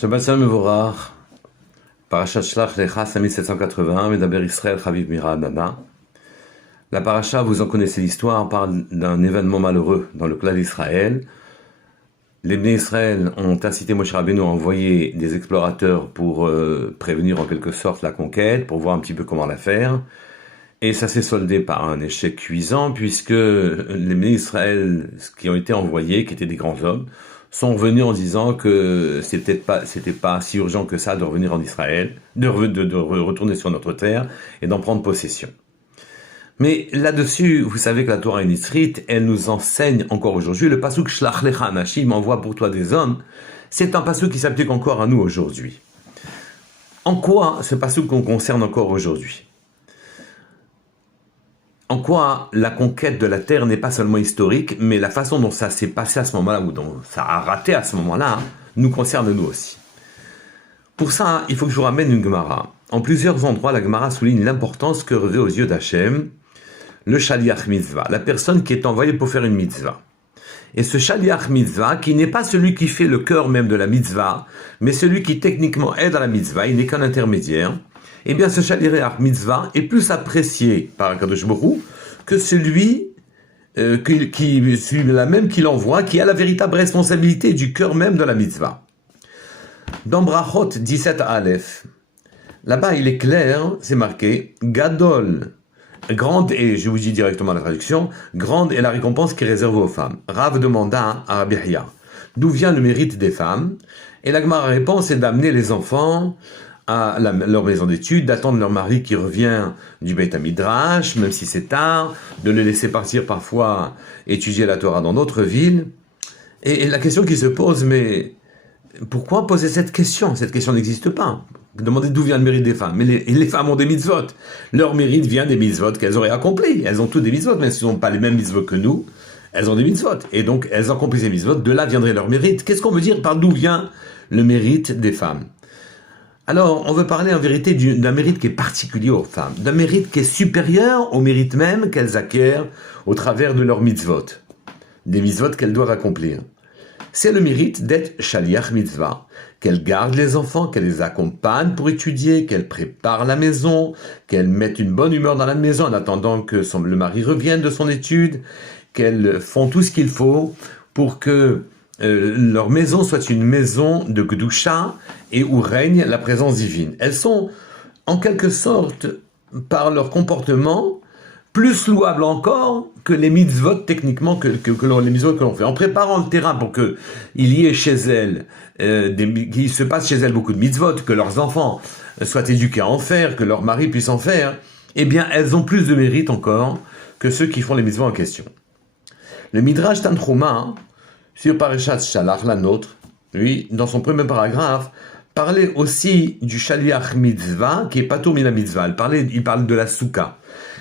Shabbat Shalom Mevorach, Parashat Shlach Lecha, 5781, Medaber Israël, Chaviv Mira Adana. La paracha, vous en connaissez l'histoire, parle d'un événement malheureux dans le clan d'Israël. Les Bnei Israël ont incité Moshe Rabbeinu à envoyer des explorateurs pour prévenir en quelque sorte la conquête, pour voir un petit peu comment la faire. Et ça s'est soldé par un échec cuisant, puisque les Bnei Israël qui ont été envoyés, qui étaient des grands hommes, sont revenus en disant que c'était pas si urgent que ça de revenir en Israël, de retourner sur notre terre et d'en prendre possession. Mais là-dessus, vous savez que la Torah écrite, elle nous enseigne encore aujourd'hui, le pasuk Shlach lecha anashim, envoie pour toi des hommes, c'est un pasuk qui s'applique encore à nous aujourd'hui. En quoi ce pasuk qu'on concerne encore aujourd'hui? En quoi la conquête de la terre n'est pas seulement historique, mais la façon dont ça s'est passé à ce moment-là, ou dont ça a raté à ce moment-là, nous concerne nous aussi. Pour ça, il faut que je vous ramène une Gemara. En plusieurs endroits, la Gemara souligne l'importance que revêt aux yeux d'Hachem le Shaliach Mitzvah, la personne qui est envoyée pour faire une mitzvah. Et ce Shaliach Mitzvah, qui n'est pas celui qui fait le cœur même de la mitzvah, mais celui qui techniquement aide à la mitzvah, il n'est qu'un intermédiaire, eh bien ce Shaliach Mitzvah est plus apprécié par Akadosh Baruch Hu que celui celui-là même qui l'envoie, qui a la véritable responsabilité du cœur même de la mitzvah. Dans Brachot 17 Aleph, là-bas il est clair, c'est marqué Gadol, grande, et je vous dis directement la traduction, grande est la récompense qui est réservée aux femmes. Rav demanda à Rabbi Hiya, d'où vient le mérite des femmes? Et la Gemara répond, c'est d'amener les enfants à leur maison d'études, d'attendre leur mari qui revient du Beit HaMidrash, même si c'est tard, de le laisser partir parfois étudier la Torah dans d'autres villes. Et la question qui se pose, mais pourquoi poser cette question? Cette question n'existe pas. Demandez d'où vient le mérite des femmes. Mais les femmes ont des mitzvot. Leur mérite vient des mitzvot qu'elles auraient accomplies. Elles ont toutes des mitzvot, mais si elles n'ont pas les mêmes mitzvot que nous, elles ont des mitzvot. Et donc, elles accomplissent ces mitzvot, de là viendrait leur mérite. Qu'est-ce qu'on veut dire par d'où vient le mérite des femmes? Alors, on veut parler en vérité d'un mérite qui est particulier aux femmes, d'un mérite qui est supérieur au mérite même qu'elles acquièrent au travers de leurs mitzvot, des mitzvot qu'elles doivent accomplir. C'est le mérite d'être Shaliach Mitzvah, qu'elles gardent les enfants, qu'elles les accompagnent pour étudier, qu'elles préparent la maison, qu'elles mettent une bonne humeur dans la maison en attendant que le mari revienne de son étude, qu'elles font tout ce qu'il faut pour que leur maison soit une maison de Kedusha et où règne la présence divine. Elles sont, en quelque sorte, par leur comportement, plus louables encore que les mitzvot techniquement que les mitzvot que l'on fait. En préparant le terrain pour qu'il y ait chez elles, qu'il se passe chez elles beaucoup de mitzvot, que leurs enfants soient éduqués à en faire, que leur mari puisse en faire, eh bien elles ont plus de mérite encore que ceux qui font les mitzvot en question. Le Midrash Tanchuma, sur Parashat Shalach, la nôtre, lui, dans son premier paragraphe, parlait aussi du Shaliach Mitzvah, qui est Patur Mina Mitzvah. Il parle de la Souka.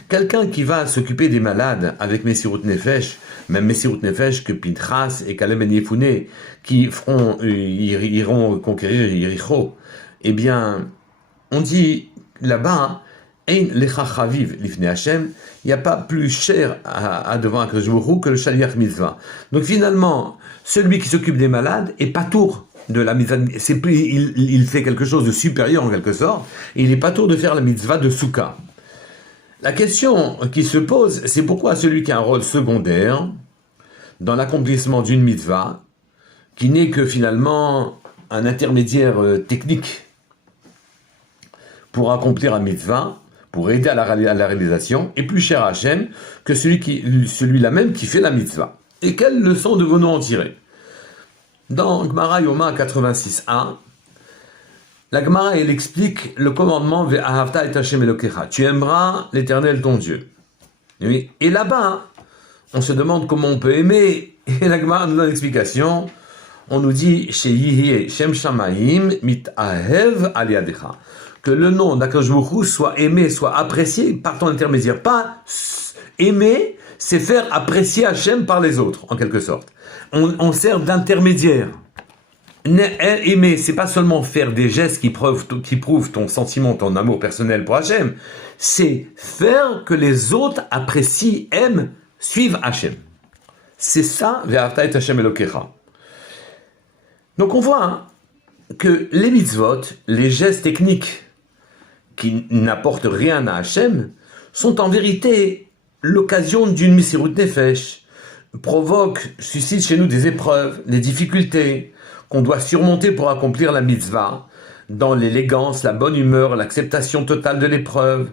Quelqu'un qui va s'occuper des malades avec Messirut Nefesh, même Messirut Nefesh que Pinchas et Kaleb ben Yefune, qui iront conquérir Yericho, eh bien, on dit là-bas, Ein lecha chaviv lifnei Hashem, il n'y a pas plus cher à devant Akadosh Baruch Hu que le Shaliach Mitzvah. Donc finalement, celui qui s'occupe des malades est patour de la mitzvah. Il fait quelque chose de supérieur en quelque sorte, et il est patour de faire la mitzvah de Souka. La question qui se pose, c'est pourquoi celui qui a un rôle secondaire dans l'accomplissement d'une mitzvah, qui n'est que finalement un intermédiaire technique pour accomplir un mitzvah, pour aider à la réalisation, est plus cher à Hachem que celui-là même qui fait la mitzvah. Et quelle leçon devons-nous en tirer? Dans Gemara Yoma 86a, la Gemara, elle explique le commandement Ve'ahavta et Hashem Elokecha. Tu aimeras l'Éternel ton Dieu. Oui. Et là-bas, on se demande comment on peut aimer. Et la Gemara nous donne l'explication. On nous dit Sheyihyeh Shem Shamayim Mitahev Al Yadecha. Que le nom d'Akadosh Baruch Hu soit aimé, soit apprécié par ton intermédiaire. Pas aimer, c'est faire apprécier Hachem par les autres, en quelque sorte. On sert d'intermédiaire. Aimer, c'est pas seulement faire des gestes qui prouvent ton sentiment, ton amour personnel pour Hachem, c'est faire que les autres apprécient, aiment, suivent Hachem. C'est ça, Ve'ahavta et Hashem Elokecha. Donc on voit que les mitzvot, les gestes techniques qui n'apportent rien à Hachem, sont en vérité l'occasion d'une Messirut Nefesh, suscitent chez nous des épreuves, des difficultés qu'on doit surmonter pour accomplir la mitzvah, dans l'élégance, la bonne humeur, l'acceptation totale de l'épreuve,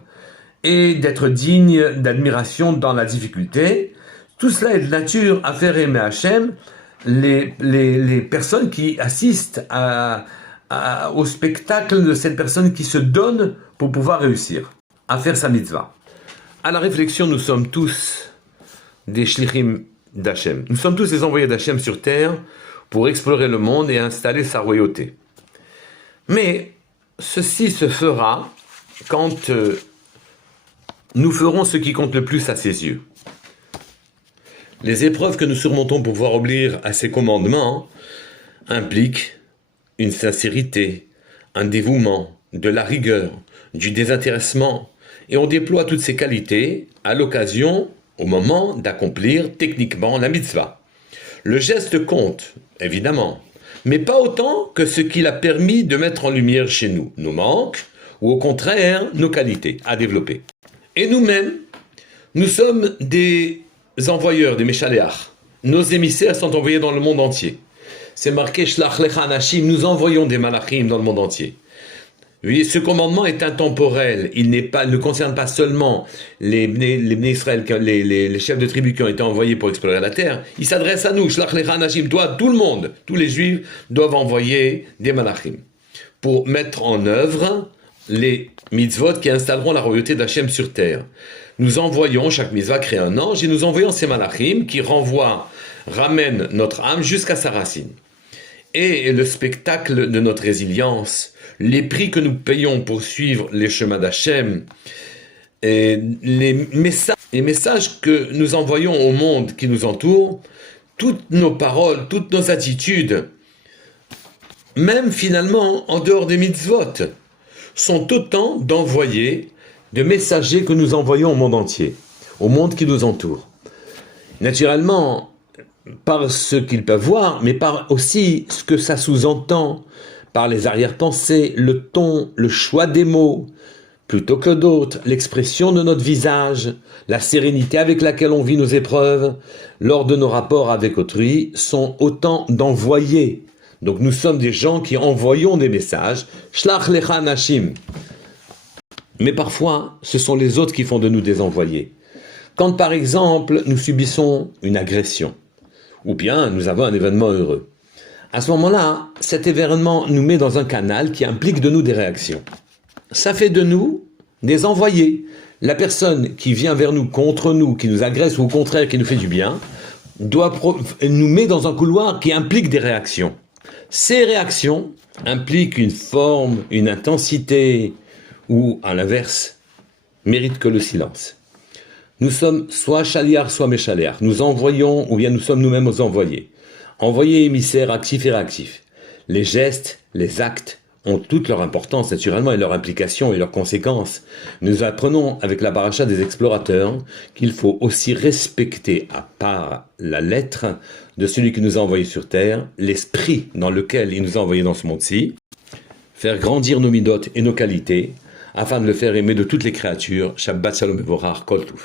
et d'être digne d'admiration dans la difficulté. Tout cela est de nature à faire aimer Hachem les personnes qui assistent au spectacle de cette personne qui se donne pour pouvoir réussir à faire sa mitzvah. À la réflexion, nous sommes tous des shlichim d'Hachem. Nous sommes tous les envoyés d'Hachem sur terre pour explorer le monde et installer sa royauté. Mais ceci se fera quand nous ferons ce qui compte le plus à ses yeux. Les épreuves que nous surmontons pour pouvoir obéir à ses commandements impliquent une sincérité, un dévouement, de la rigueur, du désintéressement, et on déploie toutes ces qualités à l'occasion, au moment d'accomplir techniquement la mitzvah. Le geste compte, évidemment, mais pas autant que ce qu'il a permis de mettre en lumière chez nous, nos manques, ou au contraire, nos qualités à développer. Et nous-mêmes, nous sommes des envoyeurs, des Meshaléach. Nos émissaires sont envoyés dans le monde entier. C'est marqué Shlach lecha anashim, nous envoyons des malachim dans le monde entier. Vous voyez, ce commandement est intemporel. Il ne concerne pas seulement les Israël, les chefs de tribus qui ont été envoyés pour explorer la terre. Il s'adresse à nous, Shlach lecha anashim, toi, tout le monde, tous les juifs doivent envoyer des malachim pour mettre en œuvre les mitzvot qui installeront la royauté d'Hachem sur terre. Nous envoyons, chaque mitzvah crée un ange, et nous envoyons ces malachim qui ramènent notre âme jusqu'à sa racine. Et le spectacle de notre résilience, les prix que nous payons pour suivre les chemins d'Hachem, et les messages que nous envoyons au monde qui nous entoure, toutes nos paroles, toutes nos attitudes, même finalement en dehors des mitzvot, sont autant d'envoyés, de messagers que nous envoyons au monde entier, au monde qui nous entoure. Naturellement, par ce qu'ils peuvent voir, mais par aussi ce que ça sous-entend, par les arrière-pensées, le ton, le choix des mots, plutôt que d'autres, l'expression de notre visage, la sérénité avec laquelle on vit nos épreuves, lors de nos rapports avec autrui, sont autant d'envoyés. Donc nous sommes des gens qui envoyons des messages, Shlach lecha anashim. Mais parfois, ce sont les autres qui font de nous des envoyés. Quand par exemple, nous subissons une agression, ou bien nous avons un événement heureux. À ce moment-là, cet événement nous met dans un canal qui implique de nous des réactions. Ça fait de nous des envoyés. La personne qui vient vers nous, contre nous, qui nous agresse ou au contraire qui nous fait du bien, nous met dans un couloir qui implique des réactions. Ces réactions impliquent une forme, une intensité, ou à l'inverse, méritent que le silence. Nous sommes soit chaliar, soit méchaliar. Nous envoyons, ou bien nous sommes nous-mêmes aux envoyés. Envoyés, émissaires, actifs et réactifs. Les gestes, les actes ont toute leur importance naturellement et leur implication et leurs conséquences. Nous apprenons avec la paracha des explorateurs qu'il faut aussi respecter à part la lettre de celui qui nous a envoyés sur terre, l'esprit dans lequel il nous a envoyés dans ce monde-ci, faire grandir nos midotes et nos qualités, afin de le faire aimer de toutes les créatures. Shabbat Shalom Mevorach Kol Tuv.